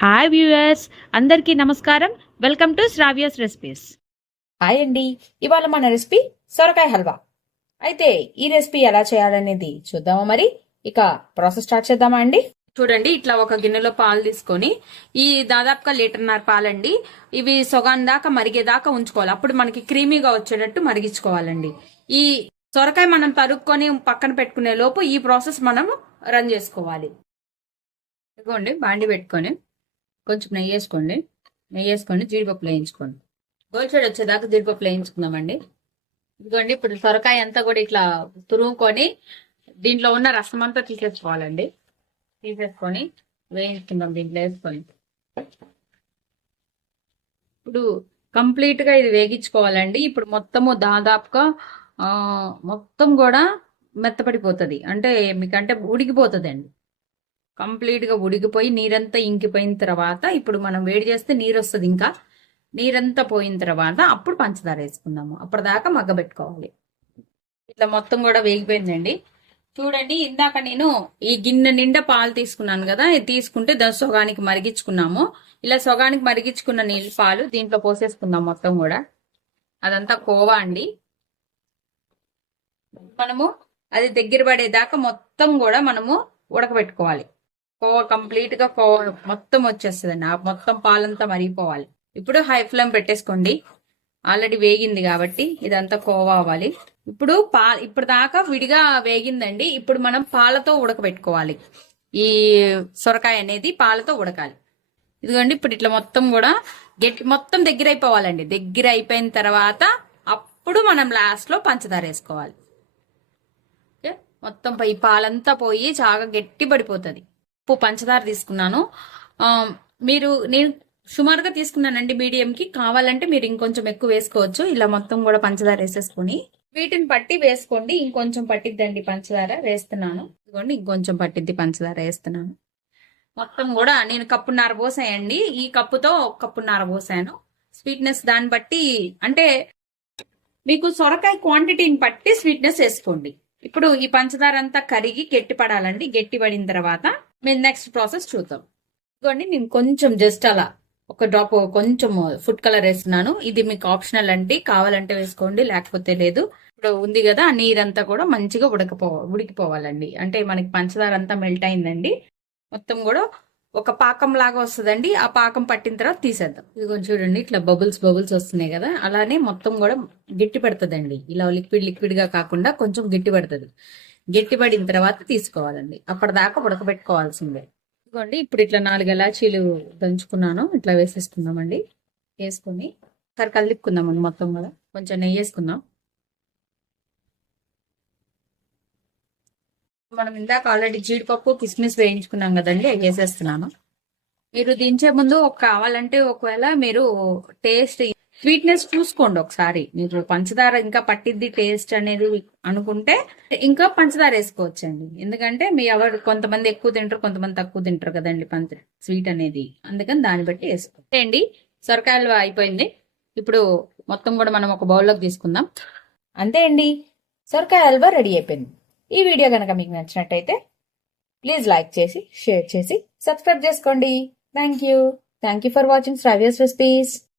Hi viewers, అందరికీ నమస్కారం. Welcome to Sravya's recipes. Hi అండి. ఇవాళ మన రెసిపీ సొరకాయ హల్వా. అయితే ఈ రెసిపీ ఎలా చేయాలనేది చూద్దామా? మరి ఇక ప్రాసెస్ స్టార్ట్ చేద్దామా అండి? చూడండి, ఇట్లా ఒక గిన్నెలో పాలు తీసుకొని, ఈ దాదాపుగా 1.5 లీటర్ పాలండి. ఇవి సొగాన్ దాకా మరిగేదాకా ఉంచుకోవాలి. అప్పుడు మనకి క్రీమీగా వచ్చేటట్టు మరిగించుకోవాలండి. ఈ సొరకాయ మనం తరుక్కొని పక్కన పెట్టుకునే లోపు ఈ ప్రాసెస్ మనం రన్ చేసుకోవాలి. ఇదిగోండి, బాండి పెట్టుకొని కొంచెం నెయ్యి వేసుకొని జీడిపప్పులు వేయించుకోండి. గోల్చెడ్ వచ్చేదాకా జీడిపప్పులు వేయించుకుందామండి. ఇదిగోండి, ఇప్పుడు సొరకాయ అంతా కూడా ఇట్లా తురుముకొని దీంట్లో ఉన్న రసం అంతా తీసేసుకోవాలండి. తీసేసుకొని వేయించుకుందాం దీంట్లో వేసుకొని. ఇప్పుడు కంప్లీట్ గా ఇది వేగించుకోవాలండి. ఇప్పుడు మొత్తము దాదాపుగా మొత్తం కూడా మెత్తపడిపోతుంది, అంటే మీకంటే ఉడికిపోతుంది అండి. కంప్లీట్ గా ఉడికిపోయి నీరంతా ఇంకిపోయిన తర్వాత ఇప్పుడు మనం వేడి చేస్తే నీరు వస్తుంది. ఇంకా నీరంతా పోయిన తర్వాత అప్పుడు పంచదార వేసుకుందాము. అప్పటిదాకా మగ్గబెట్టుకోవాలి. ఇట్లా మొత్తం కూడా వేగిపోయిందండి. చూడండి, ఇందాక నేను ఈ గిన్నె నిండా పాలు తీసుకున్నాను కదా, ఇది తీసుకుంటే దాని సొగానికి మరిగించుకున్నాము. ఇలా సొగానికి మరిగించుకున్న నీళ్ళు పాలు దీంట్లో పోసేసుకుందాం మొత్తం కూడా. అదంతా కోవా అండి. మనము అది దగ్గర పడేదాకా మొత్తం కూడా మనము ఉడకబెట్టుకోవాలి. కోవా కంప్లీట్ గా కోవా మొత్తం వచ్చేస్తుందండి. ఆ మొత్తం పాలంతా మరిగిపోవాలి. ఇప్పుడు హై ఫ్లేమ్ పెట్టేసుకోండి. ఆల్రెడీ వేగింది కాబట్టి ఇదంతా కోవా అవ్వాలి. ఇప్పుడు దాకా విడిగా వేగిందండి. ఇప్పుడు మనం పాలతో ఉడకబెట్టుకోవాలి. ఈ సొరకాయ అనేది పాలతో ఉడకాలి. ఇదిగోండి, ఇప్పుడు ఇట్లా మొత్తం కూడా మొత్తం దగ్గర అయిపోవాలండి. దగ్గర అయిపోయిన తర్వాత అప్పుడు మనం లాస్ట్ లో పంచదార వేసుకోవాలి. మొత్తం ఈ పాలంతా పోయి చాలా గట్టి పడిపోతుంది. పంచదార తీసుకున్నాను. నేను సుమారుగా తీసుకున్నానండి, మీడియంకి. కావాలంటే మీరు ఇంకొంచెం ఎక్కువ వేసుకోవచ్చు. ఇలా మొత్తం కూడా పంచదార వేసేసుకుని వీటిని పట్టి వేసుకోండి. ఇంకొంచెం పట్టిద్దండి పంచదార వేస్తున్నాను. ఇదిగోండి, ఇంకొంచెం పట్టిద్ది పంచదార వేస్తున్నాను. మొత్తం కూడా నేను 1.5 కప్పు పోసాయండి. ఈ కప్పుతో 1.5 కప్పు పోసాను. స్వీట్నెస్ దాన్ని బట్టి, అంటే మీకు సొరకాయ క్వాంటిటీని బట్టి స్వీట్నెస్ వేసుకోండి. ఇప్పుడు ఈ పంచదార అంతా కరిగి గట్టి పడాలండి. గట్టి పడిన తర్వాత మేము నెక్స్ట్ ప్రాసెస్ చూద్దాం. ఇదిగోండి, నేను కొంచెం జస్ట్ అలా ఒక డ్రాప్ కొంచెం ఫుడ్ కలర్ వేస్తున్నాను. ఇది మీకు ఆప్షనల్ అండి, కావాలంటే వేసుకోండి, లేకపోతే లేదు. ఇప్పుడు ఉంది కదా, నీరంతా కూడా మంచిగా ఉడికిపోవాలండి. అంటే మనకి పంచదార అంతా మెల్ట్ అయిందండి. మొత్తం కూడా ఒక పాకం లాగా వస్తుందండి. ఆ పాకం పట్టిన తర్వాత తీసేద్దాం. ఇది కొంచెం చూడండి, ఇట్లా బబుల్స్ వస్తున్నాయి కదా, అలానే మొత్తం కూడా గట్టి పడుతుందండి. ఇలా లిక్విడ్ గా కాకుండా కొంచెం గట్టి పడుతుంది. గట్టి పడిన తర్వాత తీసుకోవాలండి. అప్పటిదాకా ఉడకబెట్టుకోవాల్సిందే. ఇదిగోండి, ఇప్పుడు ఇట్లా 4 ఇలాచీలు దంచుకున్నాను. ఇట్లా వేసేసుకుందామండి. వేసుకొని ఒకసారి కలిపుకుందామండి. మొత్తం కూడా కొంచెం నెయ్యి వేసుకుందాం. మనం ఇందాక ఆల్రెడీ జీడిపప్పు కిస్మిస్ వేయించుకున్నాం కదండి, అవి వేసేస్తున్నాను. మీరు దించే ముందు కావాలంటే ఒకవేళ మీరు టేస్ట్ స్వీట్నెస్ చూసుకోండి ఒకసారి. మీరు పంచదార ఇంకా పట్టిద్ది టేస్ట్ అనేది అనుకుంటే ఇంకా పంచదార వేసుకోవచ్చండి. ఎందుకంటే కొంతమంది ఎక్కువ తింటారు, కొంతమంది తక్కువ తింటారు కదండి స్వీట్ అనేది. అందుకని దాన్ని బట్టి వేసుకోండి. సొరకాయలు అయిపోయింది. ఇప్పుడు మొత్తం కూడా మనం ఒక బౌల్లోకి తీసుకుందాం. అంతే అండి, సొరకాయ హల్వా రెడీ అయిపోయింది. ఈ వీడియో కనుక మీకు నచ్చినట్టయితే ప్లీజ్ లైక్ చేసి, షేర్ చేసి, సబ్స్క్రైబ్ చేసుకోండి. Thank you for watching Sravya's recipes.